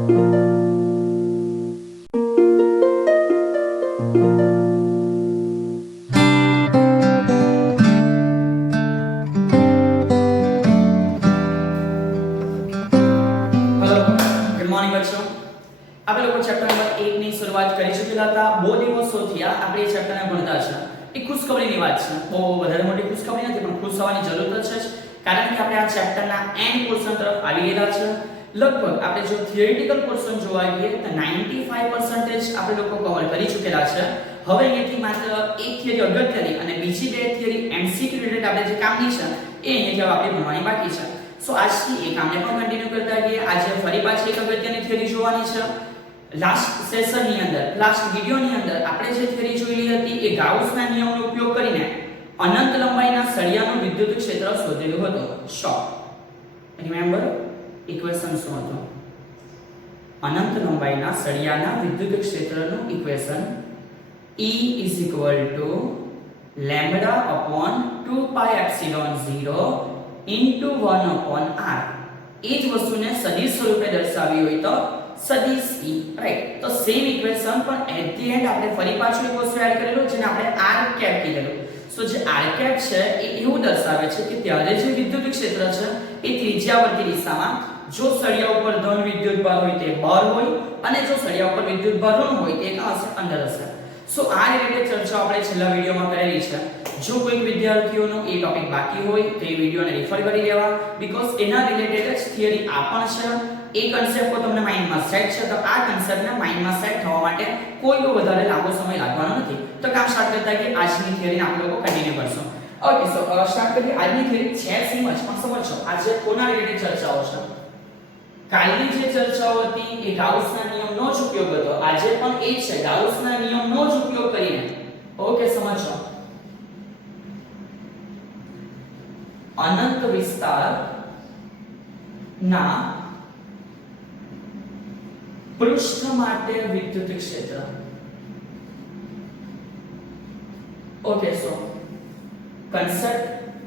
આપણે લોકો chapter number 1 ની શરૂઆત કરી ચૂકેલા હતા. બહુ દિવસોથી આપણે ચેપ્ટરને ભણતા છે. એક ખુશખબરીની વાત છે. બહુ વધારે મોટી ખુશખબરી નથી, પણ ખુશ થવાની જરૂર તો છે જ, કારણ કે આપણે આ ચેપ્ટરના એન્ડ પોર્શન તરફ આવી ગયા છે. લગભગ આપણે જો થિયરિટિકલ પોર્શન જોવા જઈએ તો 95% આપણે લોકો કવર કરી ચૂકેલા છે. હવે અહીંયાથી માત્ર એક થિયરી અગત્યની અને બીજી બે થિયરી એમસીક્યુ રિલેટેડ આપણે જે કામની છે એ અહીંયાથી આપણે ભણવાની બાકી છે. સો આજથી એ કામને પણ કન્ટિન્યુ કરતા ગઈએ. આજે ફરી પાછી એક અગત્યની થિયરી જોવાની છે. લાસ્ટ સેશનની અંદર, લાસ્ટ વિડિયોની અંદર આપણે જે થિયરી જોઈલી હતી એ ગાઉસના નિયમનો ઉપયોગ કરીને અનંત લંબાઈના સળિયાનું વિદ્યુત ક્ષેત્ર શોધેલું હતું. શોર્ટ રિમેમ્બર ઇક્વેશન શું હતું? અનંત લંબાઈના સળિયાના વિદ્યુત ક્ષેત્રનું ઇક્વેશન E = લેમ્બડા અપોન 2 પાઈ એપ્સિલોન 0 ઇન્ટુ 1 અપોન r. એ જ વસ્તુને સદિશ સ્વરૂપે દર્શાવી હોય તો સદિશ E, રાઈટ? તો સેમ ઇક્વેશન પણ એટ ધી એન્ડ આપણે ફરી પાછું એક વસ્તુ એડ કરેલું જેને આપણે r કેપ કીધેલું. સો જે r કેપ છે એ એવું દર્શાવે છે કે ત્યારે જે વિદ્યુત ક્ષેત્ર છે એ ત્રિજ્યાવર્તી દિશામાં, જો સળિયા ઉપર ધન વિદ્યુત ભાર હોય તે બહાર હોય અને જો સળિયા ઉપર વિદ્યુત ભાર ઋણ હોય તે કાં હશે? અંદર હશે. સો આ રિલેટેડ ચર્ચા આપણે છેલ્લા વિડિયોમાં કરેલી છે. જો કોઈ વિદ્યાર્થીઓનો એ ટોપિક બાકી હોય તો એ વિડિયોને રેફર કરી લેવા, બીકોઝ એના રિલેટેડ જ થિયરી આ પણ છે. એ કન્સેપ્ટ તમને માઇન્ડમાં સેટ છે, તો આ કન્સેપ્ટને માઇન્ડમાં સેટ થવા માટે કોઈ વધારે લાંબો સમય લાગવાનો નથી. તો કામ સ્ટાર્ટ કરતા કે આજની થિયરીને આપણે લોકો કન્ટિન્યુ કરશું. ઓકે, સો સ્ટાર્ટ કરીએ. આજની થિયરી છે સેમ જ, પણ સમજો આજે કોના રિલેટેડ ચર્ચાઓ છે. કાલની જે ચર્ચાઓ હતી એ ગાઉસના નિયમનો જ ઉપયોગ હતો. આજે પણ એ છે, ગાઉસના નિયમનો જ ઉપયોગ કરીને. ઓકે, સમજો. અનંત વિસ્તાર ના પૃષ્ઠ માટે વિદ્યુત ક્ષેત્ર. ઓકે, સો કન્સેપ્ટ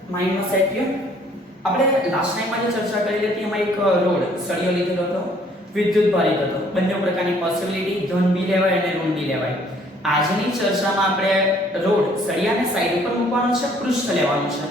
માઇન્ડમાં સેટ થયો. આપણે લાસ્ટ ટાઈમમાં જે ચર્ચા કરેલી હતી એમાં એક રોડ સળિયો લીધેલો હતો, વિદ્યુત ભારિત હતો. બંને પ્રકારની પોસિબિલિટી, ધન બી લેવાય અને ઋણ બી લેવાય. આજની ચર્ચામાં આપણે રોડ સળિયાને સાઈડ ઉપર મૂકવાનો છે, પૃષ્ઠ લેવાનું છે.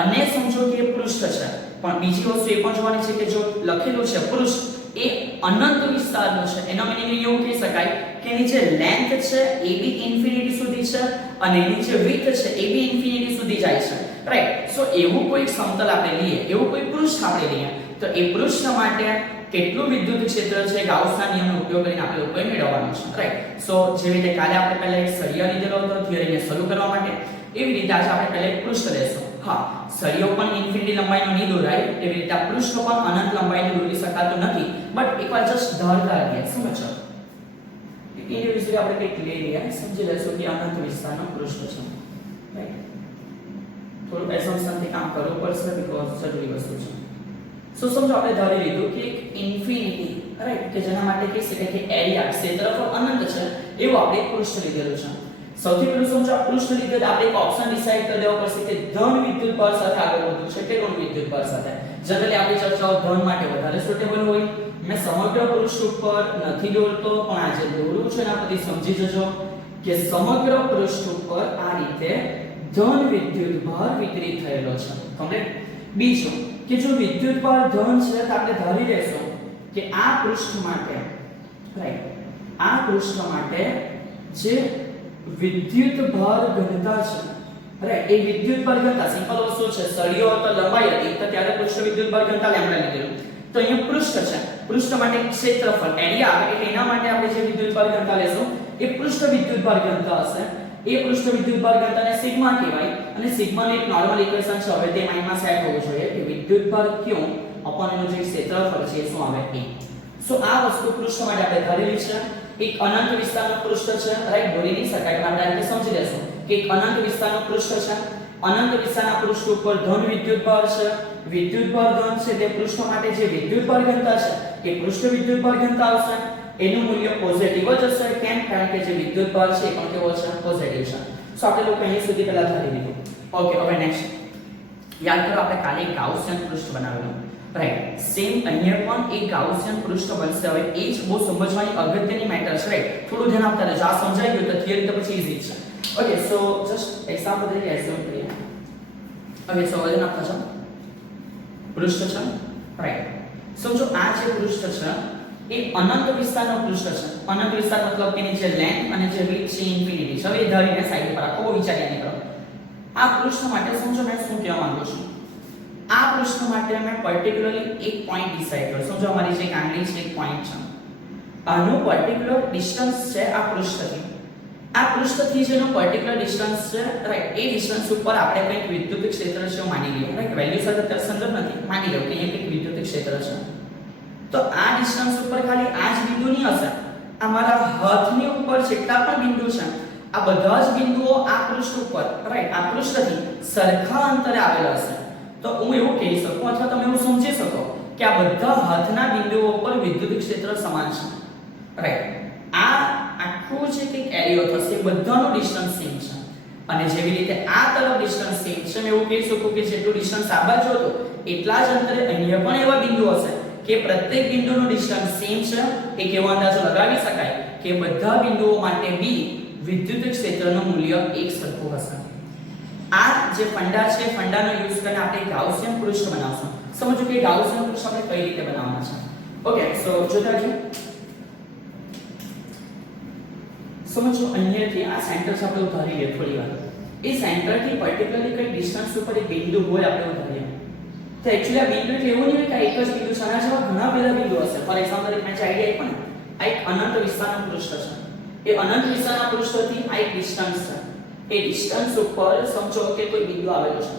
અને સમજો કે એ પૃષ્ઠ છે, પણ બીજી વસ્તુ એ પણ જોવાની છે કે જો લખેલું છે પૃષ્ઠ એ અનંત વિસ્તારનું છે, એનો મીનિંગ એવું કહી શકાય કે એની જે લેન્થ છે એ બી ઇન્ફિનિટી સુધી છે અને એની જે વિડ્થ છે એ બી ઇન્ફિનિટી સુધી જાય છે, રાઈટ? સો એવું કોઈ સમતલ આપણે લઈએ, એવું કોઈ પૃષ્ઠ આપણે લઈએ, તો એ પૃષ્ઠ માટે કેટલું વિદ્યુત ક્ષેત્ર છે ગાઉસના નિયમનો ઉપયોગ કરીને આપણે લોકોએ મેળવવાનું છે, રાઈટ? સો જેવી રીતે કાલે આપણે પહેલા એક સળિયો લીધેલો હતો થિયરીને શરૂ કરવા માટે, એવી રીતે આજે આપણે પહેલા એક પૃષ્ઠ લેશું. હા, સળિયો પણ ઇન્ફિનિટી લંબાઈનો નહીં દોરાય, એવી રીતે આ પૃષ્ઠ પણ અનંત લંબાઈનું દોરી શકાતું નથી, બટ એકવાર જસ્ટ ધારતા રહીએ. સમજો ઇન્ડિવિડ્યુઅલી આપણે કંઈક લઈ લઈએ, સમજી લેશું કે અનંત વિસ્તારનો પૃષ્ઠ છે, રાઈટ? થોડું એસમ્પશનથી કામ કરવું પડશે બીકોઝ જરૂરી વસ્તુ છે. સો સમજો આપણે ધારી લીધું કે એક ઇન્ફિનિટી, રાઈટ, કે જેના માટે કહી શકાય કે એરિયા ક્ષેત્રફળ અનંત છે એવું આપણે એક પૃષ્ઠ લીધેલું છે. સૌથી પહેલું સમજો આ પૃષ્ઠ લીધે આપણે એક ઓપ્શન ડિસાઈડ કરી દેવો પડશે કે ધન વિદ્યુત ભાર સાથે આગળ વધવું છે કે ઋણ વિદ્યુત ભાર સાથે. જનરલી આપણી ચર્ચાઓ ધન માટે વધારે સુટેબલ હોય. મેં સમગ્ર પૃષ્ઠ ઉપર નથી દોરતો, પણ આજે દોરું છું એના પરથી સમજી જજો કે સમગ્ર પૃષ્ઠ ઉપર આ રીતે ધન વિદ્યુત ભાર વિતરિત થયેલો છે. કમ્પ્લીટ. બીજું કે જો વિદ્યુત ભાર ધન છે તો આપણે ધારી લેશું કે આ પૃષ્ઠ માટે, રાઈટ, આ પૃષ્ઠ માટે જે વિદ્યુત ભાર ઘનતા છે, રાઈટ, એ વિદ્યુત ભાર ઘનતા સિમ્પલ વસ્તુ છે. સળિયો હતો, લંબાઈ હતી, તો ત્યારે પૃષ્ઠ વિદ્યુત ભાર ઘનતા લેમ્બડા લીધેલું. તો અહીંયા પૃષ્ઠ છે, પૃષ્ઠ માટે ક્ષેત્રફળ એરિયા આવે એટલે એના માટે આપણે જે વિદ્યુત ભાર ઘનતા લેશું એ પૃષ્ઠ વિદ્યુત ભાર ઘનતા હશે. એ પૃષ્ઠ વિદ્યુત ભાર ઘનતાને સિગ્મા કહેવાય અને સિગ્માનું એક નોર્મલ ઇક્વેશન છે, હવે તે માઇન્ડમાં સેટ હોવું જોઈએ કે વિદ્યુત ભાર Q અપોન એનું જે ક્ષેત્રફળ છે એ શું આવે E. સો આ વસ્તુ પૃષ્ઠ માટે આપણે ધારેલી છે. એક અનંત વિસ્તારનું પૃષ્ઠ છે, રાઈટ, દોરી નહીં શકાય પણ આપણે સમજી લેશું કે એક અનંત વિસ્તારનું પૃષ્ઠ છે. અનંત વિસ્તારના પૃષ્ઠ ઉપર ધન વિદ્યુત ભાર છે, વિદ્યુત ભાર ધન છે, તે પૃષ્ઠ માટે જે વિદ્યુત ભાર ઘનતા છે એ પૃષ્ઠ વિદ્યુત ભાર ઘનતા આવશે. એનું મૂલ્ય પોઝિટિવ જ હશે. કેમ? કારણ કે જે વિદ્યુત ભાર છે એ પણ કેવો છે? પોઝિટિવ છે. સો આપણે લોકો અહીં સુધી પહેલા ધારી લીધું. ઓકે, હવે નેક્સ્ટ યાદ કરો આપણે કાલે ગાઉસિયન પૃષ્ઠ બનાવેલું. રાઈટ સેમ અહીંયા પણ એક ગાઉસિયન પૃષ્ઠ બનશે. હવે એ જ બહુ સમજવાની અગત્યની મેટર છે, રાઈટ. થોડું ધ્યાન આપતા રહેજો. આ સમજાઈ ગયું તો થિયરી તો પછી ઈઝી છે. ઓકે સો જસ્ટ એક્ઝામ્પલ તરીકે એઝ્યુમ કરીએ. ઓકે સો વજન આપતા છો પૃષ્ઠ છે, રાઈટ. સમજો આ જે પૃષ્ઠ છે એ અનંત વિસ્તારનો પૃષ્ઠ છે. અનંત વિસ્તાર મતલબ કે એની જે લેન્થ અને જે વિડ્થ છે ઇન્ફિનિટી છે. હવે એ ધારીને સાઈડ પર રાખો, વિચારીને નીકળો. આ પૃષ્ઠ માટે સમજો મેં શું કહેવા માંગુ છું. આ પૃષ્ઠ માટે મેં પર્ટિક્યુલરલી એક પોઈન્ટ ડિસાઈડ કર્યો. સમજો અમારી જે આંગળી છે એક પોઈન્ટ છે. આનું પર્ટિક્યુલર ડિસ્ટન્સ છે આ પૃષ્ઠથી. આ પૃષ્ઠથી જેનો પર્ટિક્યુલર ડિસ્ટન્સ છે, રાઈટ, એ ડિસ્ટન્સ ઉપર આપણે કંઈક વિદ્યુત ક્ષેત્ર છે માની લઈએ, રાઈટ. વેલ્યુ સાથે અત્યારે સંદર્ભ નથી, માની લો કે અહીંયા કંઈક વિદ્યુત ક્ષેત્ર છે. તો આ ડિસ્ટન્સ ઉપર ખાલી આ જ બિંદુની હશે. આ મારા હાથની ઉપર જેટલા પણ બિંદુ છે આ બધા જ બિંદુઓ આ પૃષ્ઠ ઉપર, રાઈટ, આ પૃષ્ઠથી સરખા અંતરે આવેલા હશે. તો હું એવું કહી શકું અથવા તમે એવું સમજી શકો કે આ બધા હાથના બિંદુઓ પર વિદ્યુત ક્ષેત્ર સમાન છે, રાઈટ. આ આખું જે કંઈક એરિયો થશે બધાનો ડિસ્ટન્સ સેમ છે. અને જેવી રીતે આ તરફ ડિસ્ટન્સ સેમ છે, મેં એવું કહી શકું કે જેટલું ડિસ્ટન્સ આ બાજુ હતો એટલા જ અંતરે અહીંયા પણ એવા બિંદુ હશે કે પ્રત્યેક બિંદુનો ડિસ્ટન્સ સેમ છે. એક એવો અંદાજો લગાવી શકાય કે બધા બિંદુઓ માટે બી વિદ્યુત ક્ષેત્રનું મૂલ્ય એક સરખું હશે. આ જે ફંડા છે ફંડાનો યુઝ કરીને આપણે ગાઉસિયન પૃષ્ઠ બનાવશું. સમજો કે ગાઉસિયન પૃષ્ઠ આપણે કઈ રીતે બનાવવાના છે. ઓકે સો જોતા જો સમજો અહીંયાથી આ સેન્ટર છે આપણે ઉધારી લઈએ થોડી વાર. એ સેન્ટરથી પર્ટિક્યુલરલી કઈ ડિસ્ટન્સ ઉપર એક બિંદુ હોય આપણે ઉધારીએ. તો એક્ચ્યુઅલી આ બિંદુ એટલે એવું નહીં કે એક જ બિંદુ છે, આના જેવા ઘણા બધા બિંદુ હશે. ફોર એક્ઝામ્પલ એક મેં આઈડિયા આપ્યો ને, આ એક અનંત વિસ્તારનું પૃષ્ઠ છે. એ અનંત વિસ્તારના પૃષ્ઠથી આ એક ડિસ્ટન્સ છે. એ ડિસ્ટન્સ ઉપર સમજો કે કોઈ બિંદુ આવેલો છે.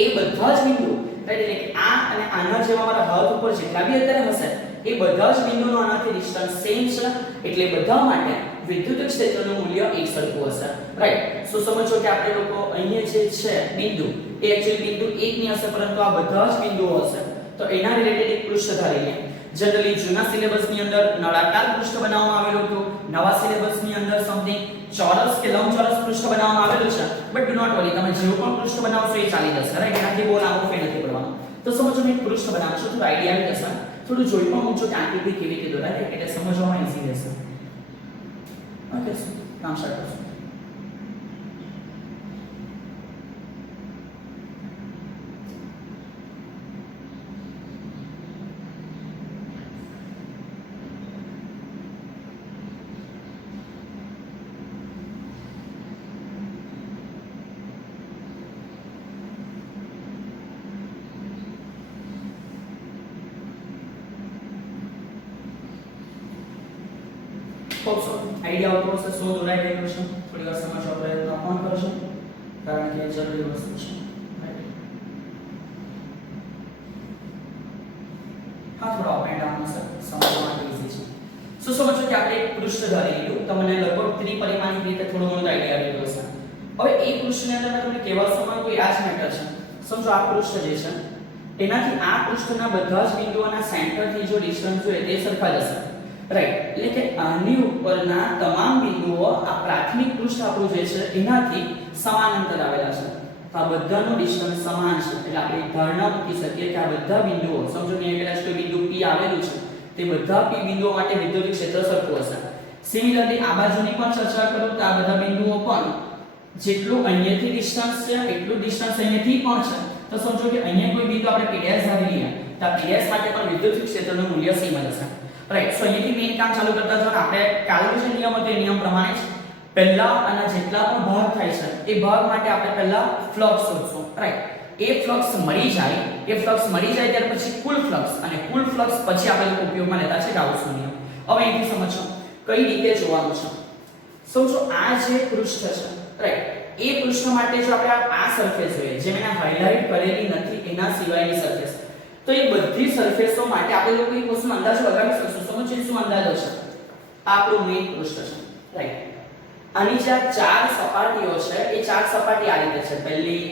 એ બધા જ બિંદુ, એટલે કે આ અને આના જેવા મારા હાથ ઉપર જેટલા બી અત્યારે હશે એ બધા જ બિંદુનો આનાથી ડિસ્ટન્સ સેમ છે. એટલે બધા માટે વિદ્યુત ક્ષેત્રનું મૂલ્ય એક સરખું હશે, રાઈટ. સો સમજો કે આપણે લોકો અહીંયા જે છે બિંદુ એ એક્ચ્યુઅલી બિંદુ એક ની હશે, પરંતુ આ બધા જ બિંદુઓ હશે. તો એના રિલેટેડ એક પૃષ્ઠ ધારી લઈએ. જનરલી જૂના સિલેબસની અંદર નળાકાર પૃષ્ઠ બનાવવામાં આવેલું હતું. નવા સિલેબસની અંદર સમથિંગ ચોરસ કે લંબચોરસ પૃષ્ઠ બનાવવામાં આવેલું છે. બટ ડુ નોટ વરી, તમે જેવું પણ પૃષ્ઠ બનાવશો એ ચાલી જશે, રાઈટ. એનાથી બહુ લાંબો ફેર નથી પડવાનો. તો સમજો મેં એક પૃષ્ઠ બનાવું છું, થોડું આઈડિયા આવી જશે. થોડું જોઈ પણ મૂકજો કે આકૃતિ કેવી રીતે દોરાય, એટલે સમજવામાં ઈઝી રહેશે. ઓકે કામ સ્ટાર્ટ કરશું. ખૂબ સારું આઈડિયા આવતો હશે. શું દોરાઈ રહ્યું છે થોડી વાર સમજવા પ્રયત્ન પણ કરજો, કારણ કે જરૂરી વસ્તુ છે. હા થોડા અપ એન્ડ ડાઉન હશે, સમજવા માટે ઈઝી છે. શું સમજો કે આપણે એક પૃષ્ઠ ધારી લીધું. તમને લગભગ ત્રિપરિમાણિક રીતે થોડો ઘણો આઈડિયા આવી ગયો હશે. હવે એ પૃષ્ઠની અંદર મેં તમને કહેવા સમય કોઈ આ જ મેટર છે. સમજો આ પૃષ્ઠ જે છે એનાથી આ પૃષ્ઠના બધા જ બિંદુઓના સેન્ટરથી જો ડિસ્ટન્સ હોય તે સરખા જ હશે, રાઈટ. એટલે કે આની ઉપરના તમામ બિંદુઓ આ પ્રાથમિક પૃષ્ઠ આપણું જે છે એનાથી સમાન અંતર આવેલા છે. તો આ બધાનો ડિસ્ટન્સ સમાન છે. એટલે આપણે એક ધારણા મૂકી શકીએ કે આ બધા બિંદુઓ, સમજો કે અહીંયા કોઈ બિંદુ P આવેલું છે, તે બધા P બિંદુઓ માટે વિદ્યુત ક્ષેત્ર સરખું હશે. સિમિલરલી આ બાજુની પણ ચર્ચા કરું તો આ બધા બિંદુઓ પણ જેટલું અહીંયાથી ડિસ્ટન્સ છે એટલું ડિસ્ટન્સ અહીંયાથી પણ છે. તો સમજો કે અહીંયા કોઈ બિંદુ આપણે P' ધારી લઈએ તો આ P' માટે પણ વિદ્યુત ક્ષેત્રનું મૂલ્ય સેમ જ હશે, રાઈટ. સો અહીંયાથી મેઈન કામ ચાલુ કરતા જો આપણે કાલનો જે નિયમ હતો એ નિયમ પ્રમાણે જ પહેલા આના જેટલા પણ ભાગ થાય છે એ ભાગ માટે આપણે પહેલા ફ્લક્સ શોધશું, રાઈટ. એ ફ્લક્સ મળી જાય ત્યાર પછી કુલ ફ્લક્સ, અને કુલ ફ્લક્સ પછી આપણે લોકો ઉપયોગમાં લેતા છે ગાઉસનો નિયમ. હવે અહીંથી સમજો કઈ રીતે જોવાનું છે. સમજો આ જે પૃષ્ઠ છે, રાઈટ, એ પૃષ્ઠ માટે જો આપણે આ સરફેસ જોઈએ જે મેં હાઇલાઇટ કરેલી નથી એના સિવાયની સરફેસ, તો એ બધી સરફેસો માટે આપણે લોકો એક વસ્તુનો અંદાજો લગાવી શકશું. સમજો શું અંદાજો છે. આ આપણું મેઈન પૃષ્ઠ છે, રાઈટ. આની જે ચાર સપાટીઓ છે એ ચાર સપાટી આ રીતે છે, પહેલી,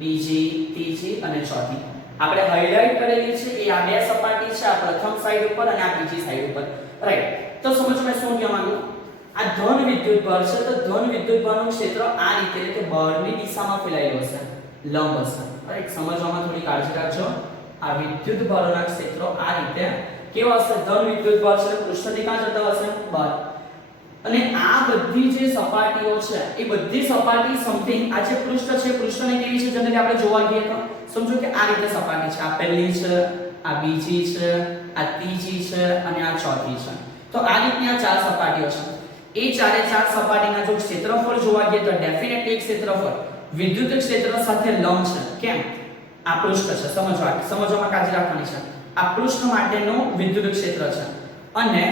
બીજી, ત્રીજી અને ચોથી. આપણે હાઇલાઇટ કરેલી છે એ આ બે સપાટી છે, આ પ્રથમ સાઈડ ઉપર અને આ બીજી સાઈડ ઉપર, રાઈટ. તો સમજો મેં શું કહેવા માંગુ, આ ધન વિદ્યુતભાર છે તો ધન વિદ્યુતભારનું ક્ષેત્ર આ રીતે કે બહારની દિશામાં ફેલાયેલું હશે, લંબ હશે, રાઈટ. સમજવામાં થોડી કાળજી રાખજો. આ વિદ્યુત ભારોના ક્ષેત્રો આ રીતે કેવા હશે? ધન વિદ્યુત ભાર છે પૃષ્ઠથી ક્યાં જતા હશે? બહાર. અને આ બધી જે સપાટીઓ છે એ બધી સપાટી સમથિંગ આ જે પૃષ્ઠ છે પૃષ્ઠને કેવી છે જનરલી આપણે જોવા ગઈએ તો સમજો કે આ રીતે સપાટી છે. આ પહેલી છે, આ બીજી છે, આ ત્રીજી છે અને આ ચોથી છે. તો આ રીતની આ ચાર સપાટીઓ છે. એ ચારે ચાર સપાટીના જો ક્ષેત્રફળ જોવા ગઈએ તો ડેફિનેટલી ક્ષેત્રફળ વિદ્યુત ક્ષેત્ર સાથે લંબ છે. કેમ? આ પૃષ્ઠ છે, સમજવામાં કાળજી રાખવાની છે. આ પૃષ્ઠ માટેનું વિદ્યુત ક્ષેત્ર છે. અને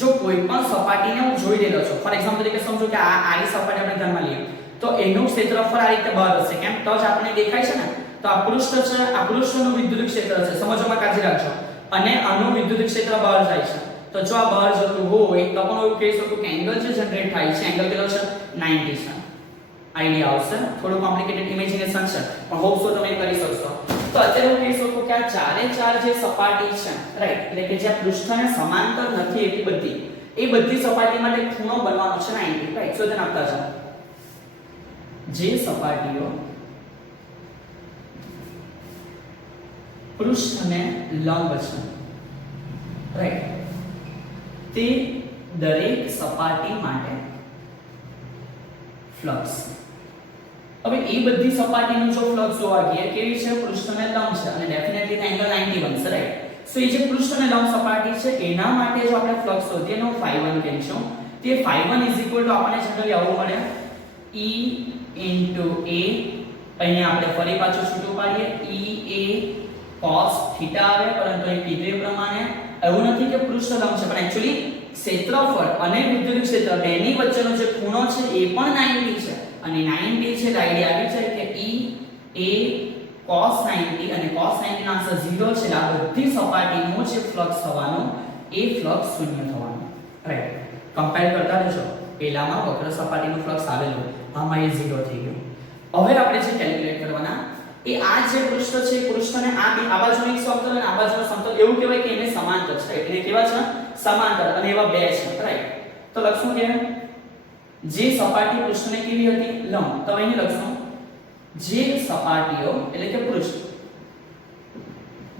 જો કોઈ પણ સપાટીને હું જોઈ રહ્યો છું, ફોર એક્ઝામ્પલ તરીકે સમજો કે આ આડી સપાટી આપણે ધ્યાનમાં લઈએ તો એનું ક્ષેત્રફળ આ રીતે બહાર હશે. કેમ? તો જ આપણને દેખાય છે ને. તો આ પૃષ્ઠ છે, આ પૃષ્ઠનું વિદ્યુત ક્ષેત્ર છે, સમજવામાં કાળજી રાખજો. અને આનું વિદ્યુત ક્ષેત્ર બહાર જાય છે. તો જો આ બહાર જતું હોય તો પણ એવું કહી શકું કે એંગલ જે જનરેટ થાય છે એંગલ કેટલો છે? 90 છે. આઈડિયા આવશે. થોડું કોમ્પ્લિકેટેડ ઇમેજિનેશન છે પણ હોપ સો તમે કરી શકશો. તો અત્યારે હું કહી શકું કે આ ચારે ચાર જે સપાટી છે રાઈટ, એટલે કે જે પૃષ્ઠને સમાંતર નથી એટલી બધી, એ બધી સપાટી માટે ખૂણો બનવાનો છે 90 રાઈટ. સો ધ્યાન આપતા જાઓ. જે સપાટીઓ પૃષ્ઠને લંબ છે રાઈટ, તે દરેક સપાટી માટે ફ્લક્સ. હવે એ બધી સપાટીનું જો ફ્લક્સ જોવા ગઈએ કેવી છે? પૃષ્ઠને લંબ છે અને ડેફિનેટલી એંગલ 90 બનશે રાઈટ. સો એ જે પૃષ્ઠને લંબ સપાટી છે એના માટે જો આપણે ફ્લક્સ શોધીએ એનો ϕ1 કહીશું. તે ϕ1 આપણને જનરલી આવું મળે E * A. અહીંયા આપણે ફરી પાછું છૂટું પાડીએ E A cos θ આવે, પરંતુ અહીં કીધું એ પ્રમાણે એવું નથી કે પૃષ્ઠ લંબ છે પણ એક્ચ્યુઅલી ક્ષેત્રફળ અને વિદ્યુત ક્ષેત્ર બેની વચ્ચેનો જે ખૂણો છે એ પણ 90 છે. અને 90 છે તો આઈડિયા આવી જાય કે E A cos 90 અને cos 90 નો આન્સર 0 છે. આ બધી સપાટીનું જે ફ્લક્સ થવાનું એ ફ્લક્સ શૂન્ય થવાનું રાઈટ. કમ્પેર કરતા રહેજો. પહેલામાં વક્ર સપાટીનું ફ્લક્સ આવેલું, આમાં એ 0 થઈ ગયું. હવે આપણે જે કેલ્ક્યુલેટ કરવાના એ આ જે પૃષ્ઠ છે પૃષ્ઠને આ બાજુનું એક સમતલ અને આ બાજુનું સમતલ એવું કહેવાય કે એને સમાંતર છે. એટલે કેવા છે? સમાંતર. અને એવા બે છે રાઈટ. તો લખશું કે જે સપાટી પૃષ્ઠને કેવી હતી? લંબ. તો અહીં લખશું જે સપાટીઓ એટલે કે પૃષ્ઠ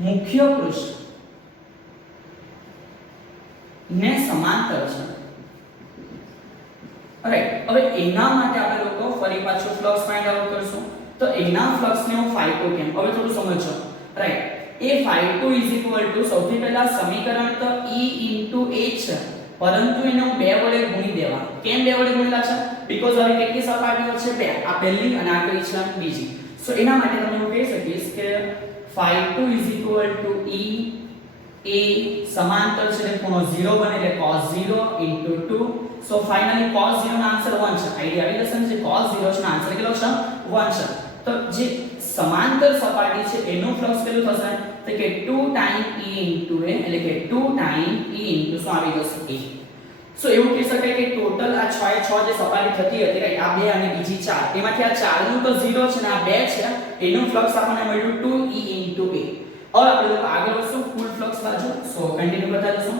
મુખ્ય પૃષ્ઠ ને સમાંતર છે રાઈટ. હવે એના માટે આપણે લોકો ફરી પાછું ફ્લક્સ ફાઇન્ડ આઉટ કરશું. તો એના ફ્લક્સને હું ϕ2 કેમ? હવે થોડું સમજો રાઈટ. એ ϕ2 સૌથી પહેલા સમીકરણ તો E * A છે, પરંતુ એને હું 2 વડે ગુણી દેવા. કેમ 2 વડે ગુણેલા છે? બીકોઝ હવે કેટલી સપાટીઓ છે? 2. આ પહેલી અને આ કઈ છે? બીજી. સો એના માટે તમે હું કહી શકીશ કે ϕ2 E A સમાંતર છે એટલે ખૂણો 0 બને એટલે cos 0 * 2. સો ફાઇનલી cos 0 નો આન્સર 1 છે. આઈડિયા આવી જશે ને? જે cos 0 છે નો આન્સર કેટલો છે? 1 છે. તો જે સમાંતર સપાટી છે એનું ફ્લક્સ કેટલું થશે? તો કે 2 ટાઈમ E * A એટલે કે 2 ટાઈમ E * શું આવી જશે? A. સો એવું કહી શકાય કે ટોટલ આ 6 જે સપાટી થતી હતી રાઈટ, આ 2 અને બીજી 4, એમાંથી આ 4 નું તો 0 છે ને આ 2 છે એનું ફ્લક્સ આપણને મળ્યું 2 E * A. હવે આપણે લોકો આગળ વધશું કુલ ફ્લક્સ બાજુ. સો કન્ટિન્યુ કરતા જશું.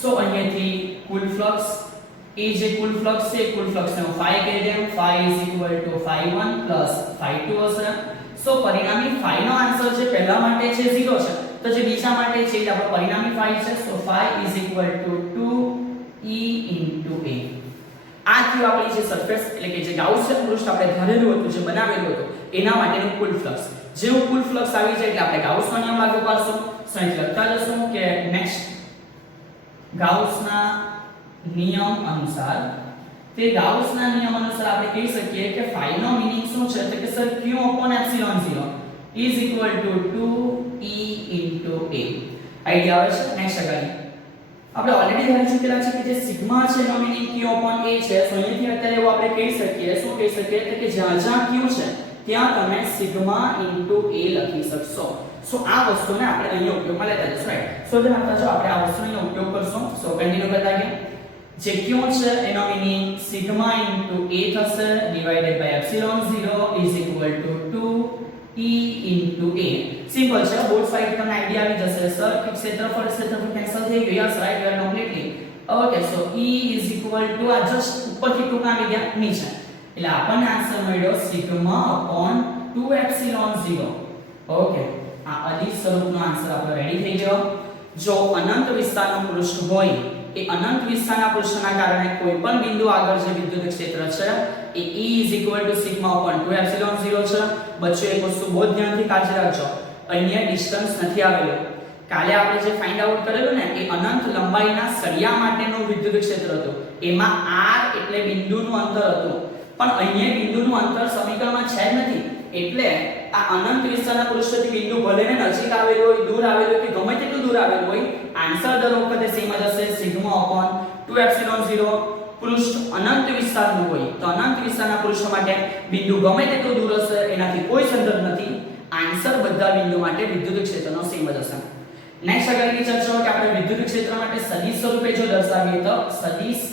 સો અહીંયાથી કુલ ફ્લક્સ એ જે કુલ ફ્લક્સ છે કુલ ફ્લક્સને હું phi કહી દઉં. phi = ϕ1 +ϕ2 હશે. સો પરિણામી phi નો આન્સર જે પહેલા માટે છે 0 છે, તો જે બીજા માટે છે એ આપણો પરિણામી phi છે. સો phi = 2 E * A. આ થયું આપણી જે સરફેસ એટલે કે જે ગાઉસિયન પૃષ્ઠ આપણે ધારેલું હતું, જે બનાવેલું હતું એના માટેનું કુલ ફ્લક્સ. જેવું કુલ ફ્લક્સ આવી જાય એટલે આપણે ગાઉસનો નિયમ લાગુ પાડશું. સો અહીં લખતા જશું કે નેક્સ્ટ ગાઉસના નિયમ અનુસાર, તે ગાઉસના નિયમ અનુસાર આપણે કહી શકીએ કે phi નો મીનિંગ શું છે? તો કે sir q/ε0 = 2 E * A. Idea આવે છે? નેક્સ્ટ again આપણે ઓલરેડી ધારી ચૂકેલા છે કે જે સિગ્મા છે એનો મીનિંગ q/a છે. સો અહીંથી અત્યારે એવું આપણે કહી શકીએ, શું કહી શકીએ કે જ્યાં જ્યાં q છે ત્યાં તમે સિગ્મા * A લખી શકશો. સો આ વસ્તુને આપણે અહીંયા ઉપયોગમાં લેતા જઈશું રાઈટ. સો ધ્યાન આપતા જો આપણે આ વસ્તુનો અહીંયા ઉપયોગ કરશું. સો કન્ટિન્યુ કરતા ગયા. જે q છે એનો મીનિંગ સિગ્મા * A થશે divided by epsilon 0 = 2 E * A. Simple છે. બોથ સાઈડ તમને આઈડિયા આવી જશે. સર ક્ષેત્રફળ કેન્સલ થઈ ગયું. Yes right, you are completely okay. So E = આ જસ્ટ ઉપરથી ટૂંકા આવી ગયા નીચે, એટલે આપણને આન્સર મળ્યો સિગ્મા / 2 epsilon 0. ઓકે, આ અદિશ સ્વરૂપનો આન્સર આપણો રેડી થઈ ગયો. જો અનંત વિસ્તારનું પૃષ્ઠ હોય એ અનંત વિસ્તારના પૃષ્ઠના કારણે કોઈ પણ બિંદુ આગળ જે વિદ્યુત ક્ષેત્ર છે એ E = σ/2ε0 છે. બચ્ચો એક વસ્તુ બહુ ધ્યાનથી કાળજી રાખજો, અહીંયા ડિસ્ટન્સ નથી આવેલું. કાલે આપણે જે ફાઇન્ડ આઉટ કરેલું ને એ અનંત લંબાઈના સળિયા માટેનું વિદ્યુત ક્ષેત્ર હતું. એમાં r એટલે બિંદુનું અંતર હતું, પણ અહીંયા બિંદુનું અંતર સમીકરણમાં છે જ નથી. એટલે આ અનંત વિસ્તારના પૃષ્ઠથી બિંદુ ભલે ને નજીક આવેલું હોય, દૂર આવેલું હોય કે ગમે તેટલું દૂર આવેલું હોય, આન્સર દર વખતે સેમ જ હશે, σ/2ε0. પૃષ્ઠ અનંત વિસ્તારનું હોય તો અનંત વિસ્તારના પૃષ્ઠ માટે બિંદુ ગમે તેટલું દૂર હશે એનાથી કોઈ સંદર્ભ નથી. આન્સર બધા બિંદુ માટે વિદ્યુત ક્ષેત્રનો સેમ જ હશે. નેક્સ્ટ આગળની ચર્ચા કે આપણે વિદ્યુત ક્ષેત્ર માટે સદિશ સ્વરૂપે જો દર્શાવીએ તો સદિશ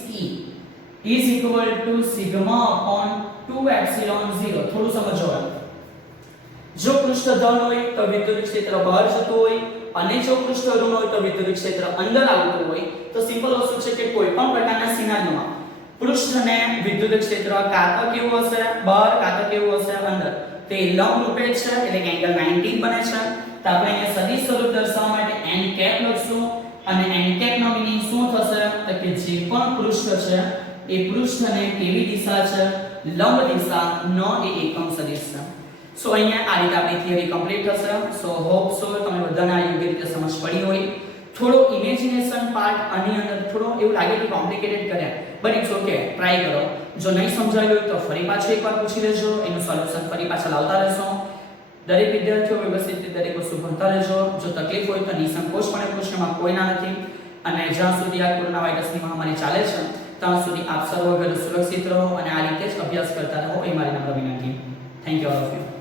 E is equal to σ/2ε0. થોડું સમજો. જો પૃષ્ઠ ધન હોય તો વિદ્યુત ક્ષેત્ર બહાર જતું હોય અને જો પૃષ્ઠ ઋણ હોય તો વિદ્યુત ક્ષેત્ર અંદર આવતું હોય. તો સિમ્પલ વસ્તુ છે કે કોઈ પણ પ્રકારના સિનારીઓમાં પૃષ્ઠને વિદ્યુત ક્ષેત્ર કાં તો કેવું હશે બહાર કાં તો કેવું હશે અંદર, તે લંબ રૂપે છે એટલે કે એંગલ 90 બને છે. તો આપણે અહીંયા સદિશ સ્વરૂપ દર્શાવવા માટે n કેપ લખશું અને n કેપ નો મીનિંગ શું થશે તો કે જે પણ પૃષ્ઠ છે એ પૃષ્ઠને કેવી દિશા છે લંબ દિશા નો એ એકમ સદિશ છે. સો અહીંયા આ રીતે આપણી થિયરી કમ્પ્લીટ થશે. સો હોપ સો તમે બધાને આ યોગ્ય રીતે સમજ પડી હોય. થોડો ઇમેજિનેશન પાર્ટ આની અંદર થોડો એવું લાગે કે કોમ્પ્લિકેટેડ કરે, બટ ઇટ્સ ઓકે, ટ્રાય કરો. જો નહીં સમજાયું હોય તો ફરી પાછું એકવાર પૂછી લેજો, એનું સોલ્યુશન ફરી પાછા લાવતા રહેશો. દરેક વિદ્યાર્થીઓ વ્યવસ્થિત રીતે દરેક વસ્તુ ભણતા રહેજો. જો તકલીફ હોય તો નિસંકોચપણે પૂછવામાં કોઈ ના નથી. અને જ્યાં સુધી આ કોરોના વાયરસની મહામારી ચાલે છે ત્યાં સુધી આપ સર્વ ઘરે સુરક્ષિત રહો અને આ રીતે જ અભ્યાસ કરતા રહો એ મારી નમ્ર વિનંતી. Thank you all of you.